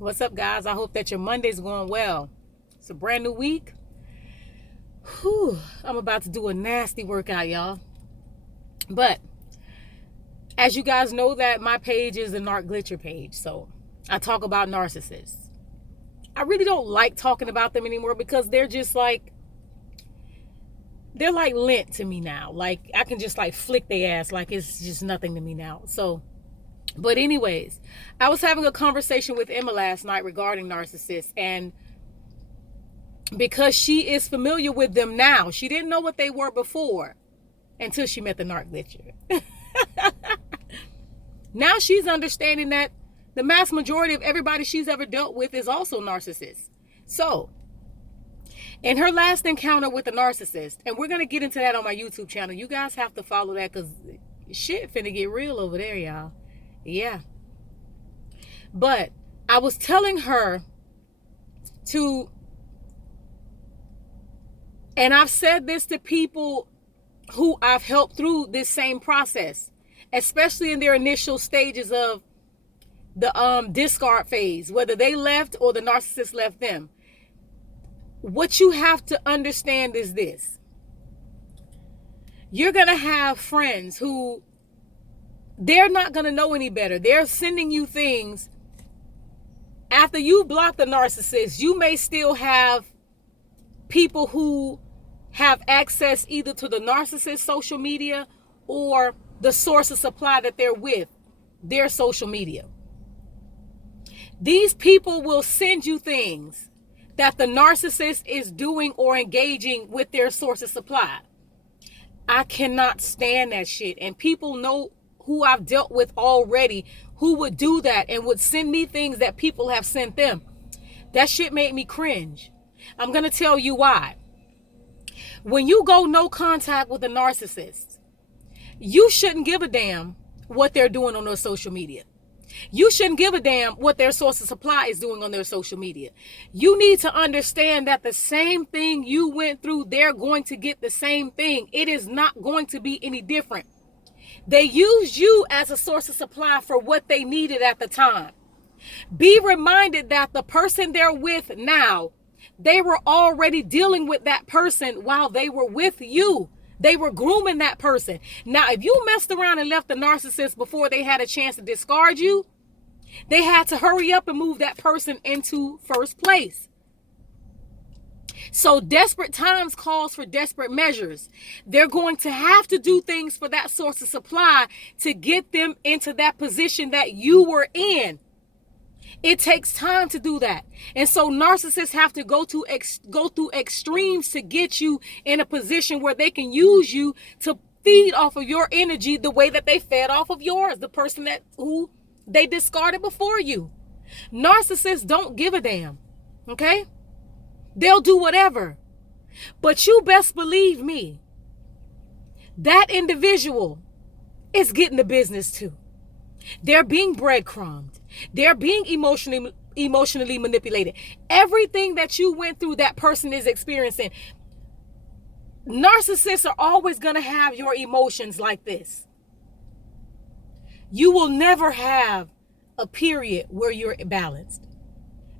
What's up, guys? I hope that your Monday's going well. It's a brand new week. Whew, I'm about to do a nasty workout, y'all. But as you guys know, that my page is the Narc Glitcher page, so I talk about narcissists. I really don't like talking about them anymore because they're like lint to me now. Like I can just like flick their ass like it's just nothing to me now. So, but anyways, I was having a conversation with Emma last night regarding narcissists, and because she is familiar with them now, she didn't know what they were before until she met the Narc Glitcher. Now she's understanding that the mass majority of everybody she's ever dealt with is also narcissists. So, in her last encounter with a narcissist, and we're going to get into that on my YouTube channel. You guys have to follow that because shit finna get real over there, y'all. Yeah. But I was telling her to, and I've said this to people who I've helped through this same process, especially in their initial stages of the discard phase, whether they left or the narcissist left them. What you have to understand is this. You're going to have friends who they're not going to know any better. They're sending you things. After you block the narcissist, you may still have people who have access either to the narcissist social media or the source of supply that they're with, their social media. These people will send you things that the narcissist is doing or engaging with their source of supply. I cannot stand that shit. And people know who I've dealt with already who would do that and would send me things that people have sent them. That shit made me cringe. I'm going to tell you why. When you go no contact with a narcissist, you shouldn't give a damn what they're doing on their social media. You shouldn't give a damn what their source of supply is doing on their social media. You need to understand that the same thing you went through, they're going to get the same thing. It is not going to be any different. They used you as a source of supply for what they needed at the time. Be reminded that the person they're with now, they were already dealing with that person while they were with you. They were grooming that person. Now, if you messed around and left the narcissist before they had a chance to discard you, they had to hurry up and move that person into first place. So desperate times calls for desperate measures. They're going to have to do things for that source of supply to get them into that position that you were in. It takes time to do that. And so narcissists have to go through extremes to get you in a position where they can use you to feed off of your energy the way that they fed off of yours, the person who they discarded before you. Narcissists don't give a damn, okay? They'll do whatever. But you best believe me, that individual is getting the business too. They're being breadcrumbed. They're being emotionally manipulated. Everything that you went through, that person is experiencing. Narcissists are always going to have your emotions like this. You will never have a period where you're balanced.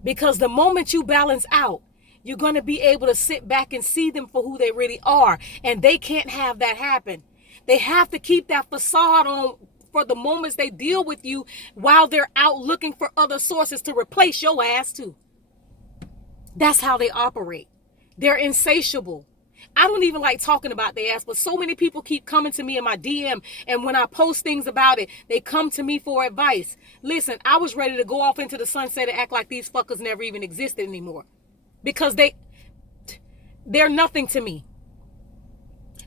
Because the moment you balance out, you're going to be able to sit back and see them for who they really are. And they can't have that happen. They have to keep that facade on for the moments they deal with you while they're out looking for other sources to replace your ass too. That's how they operate. They're insatiable. I don't even like talking about their ass, but so many people keep coming to me in my DM, and when I post things about it, they come to me for advice. Listen, I was ready to go off into the sunset and act like these fuckers never even existed anymore. Because they're nothing to me.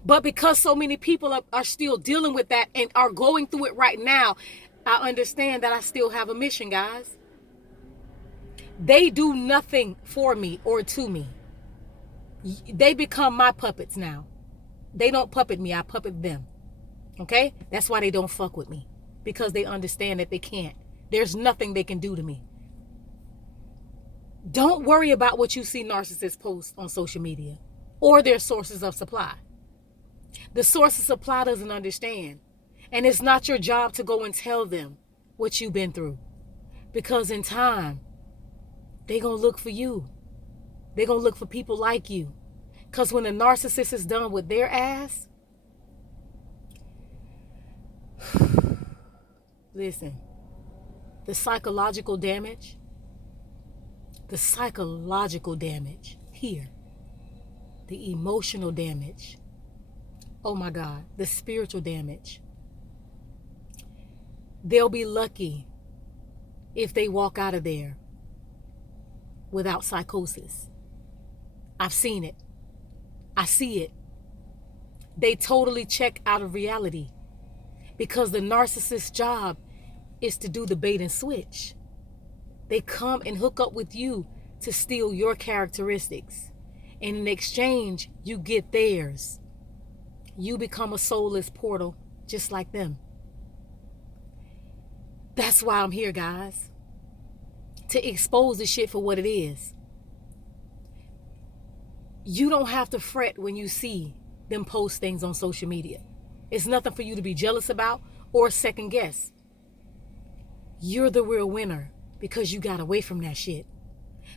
But because so many people are still dealing with that and are going through it right now, I understand that I still have a mission, guys. They do nothing for me or to me. They become my puppets now. They don't puppet me, I puppet them. Okay? That's why they don't fuck with me. Because they understand that they can't. There's nothing they can do to me. Don't worry about what you see narcissists post on social media or their sources of supply. The source of supply doesn't understand. And it's not your job to go and tell them what you've been through. Because in time, They're going to look for you. They're going to look for people like you. Because when a narcissist is done with their ass, listen, the psychological damage here, the emotional damage, oh my God, the spiritual damage. They'll be lucky if they walk out of there without psychosis. I've seen it. I see it. They totally check out of reality because the narcissist's job is to do the bait and switch. They come and hook up with you to steal your characteristics. And in exchange, you get theirs. You become a soulless portal just like them. That's why I'm here, guys. To expose the shit for what it is. You don't have to fret when you see them post things on social media. It's nothing for you to be jealous about or second guess. You're the real winner because you got away from that shit.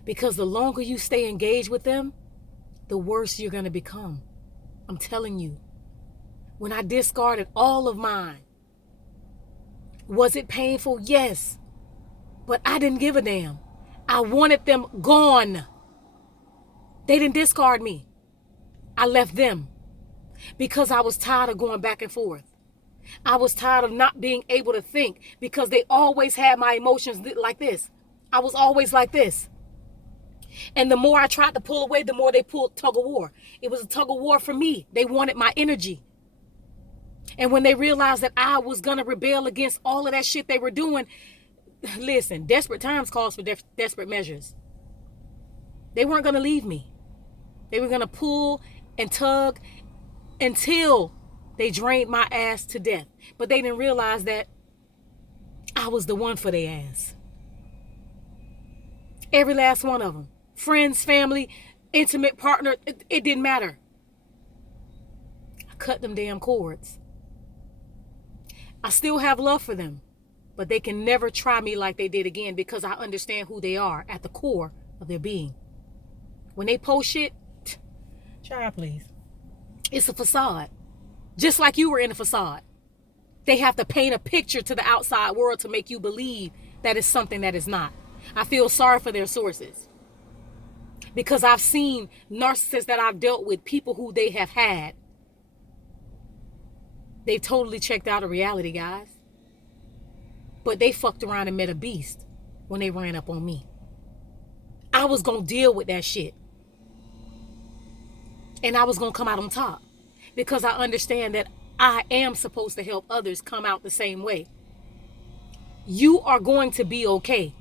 Because the longer you stay engaged with them, the worse you're going to become. I'm telling you. When I discarded all of mine, was it painful? Yes. But I didn't give a damn. I wanted them gone. They didn't discard me. I left them because I was tired of going back and forth. I was tired of not being able to think because they always had my emotions like this. I was always like this. And the more I tried to pull away, the more they pulled tug of war. It was a tug of war for me. They wanted my energy. And when they realized that I was going to rebel against all of that shit they were doing, listen, desperate times calls for desperate measures. They weren't going to leave me. They were going to pull and tug until they drained my ass to death. But they didn't realize that I was the one for their ass. Every last one of them. Friends, family, intimate partner, it didn't matter. I cut them damn cords. I still have love for them, but they can never try me like they did again because I understand who they are at the core of their being. When they post shit, child, please. It's a facade. Just like you were in a facade. They have to paint a picture to the outside world to make you believe that it's something that is not. I feel sorry for their sources. Because I've seen narcissists that I've dealt with, people who they have had. They've totally checked out of reality, guys. But they fucked around and met a beast when they ran up on me. I was going to deal with that shit. And I was going to come out on top. Because I understand that I am supposed to help others come out the same way. You are going to be okay.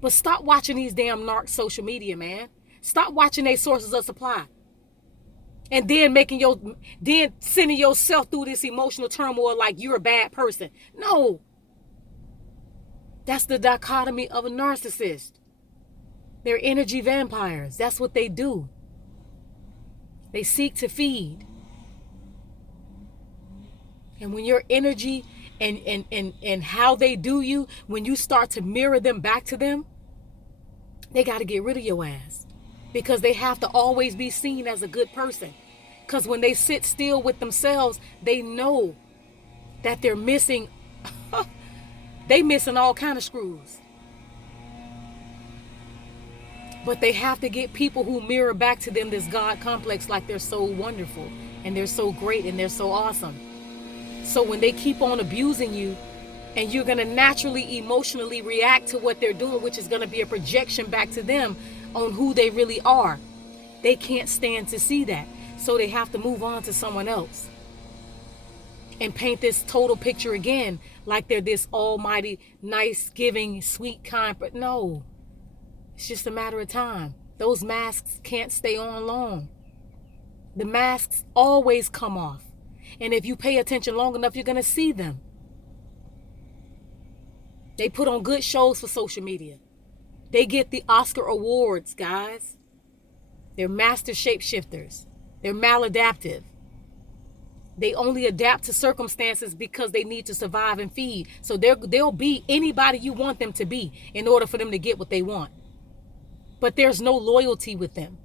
But stop watching these damn narc social media, man. Stop watching their sources of supply. And then sending yourself through this emotional turmoil like you're a bad person. No. That's the dichotomy of a narcissist. They're energy vampires. That's what they do. They seek to feed. And when your energy and how they do you, when you start to mirror them back to them, they got to get rid of your ass. Because they have to always be seen as a good person. Because when they sit still with themselves, they know that they're missing, they missing all kind of screws. But they have to get people who mirror back to them this God complex like they're so wonderful and they're so great and they're so awesome. So when they keep on abusing you, and you're going to naturally, emotionally react to what they're doing, which is going to be a projection back to them on who they really are. They can't stand to see that. So they have to move on to someone else. And paint this total picture again, like they're this almighty, nice, giving, sweet, kind. But no, it's just a matter of time. Those masks can't stay on long. The masks always come off. And if you pay attention long enough, you're going to see them. They put on good shows for social media. They get the Oscar awards, guys. They're master shapeshifters. They're maladaptive. They only adapt to circumstances because they need to survive and feed. So they'll be anybody you want them to be in order for them to get what they want. But there's no loyalty with them.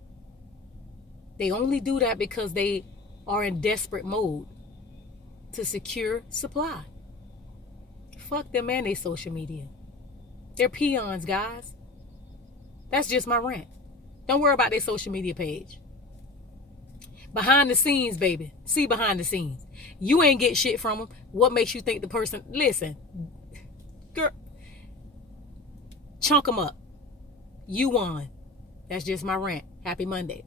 They only do that because they are in desperate mode to secure supply. Fuck them and their social media. They're peons, guys. That's just my rant. Don't worry about their social media page. Behind the scenes, baby. See behind the scenes. You ain't get shit from them. What makes you think the person... Listen. Girl. Chunk them up. You won. That's just my rant. Happy Monday.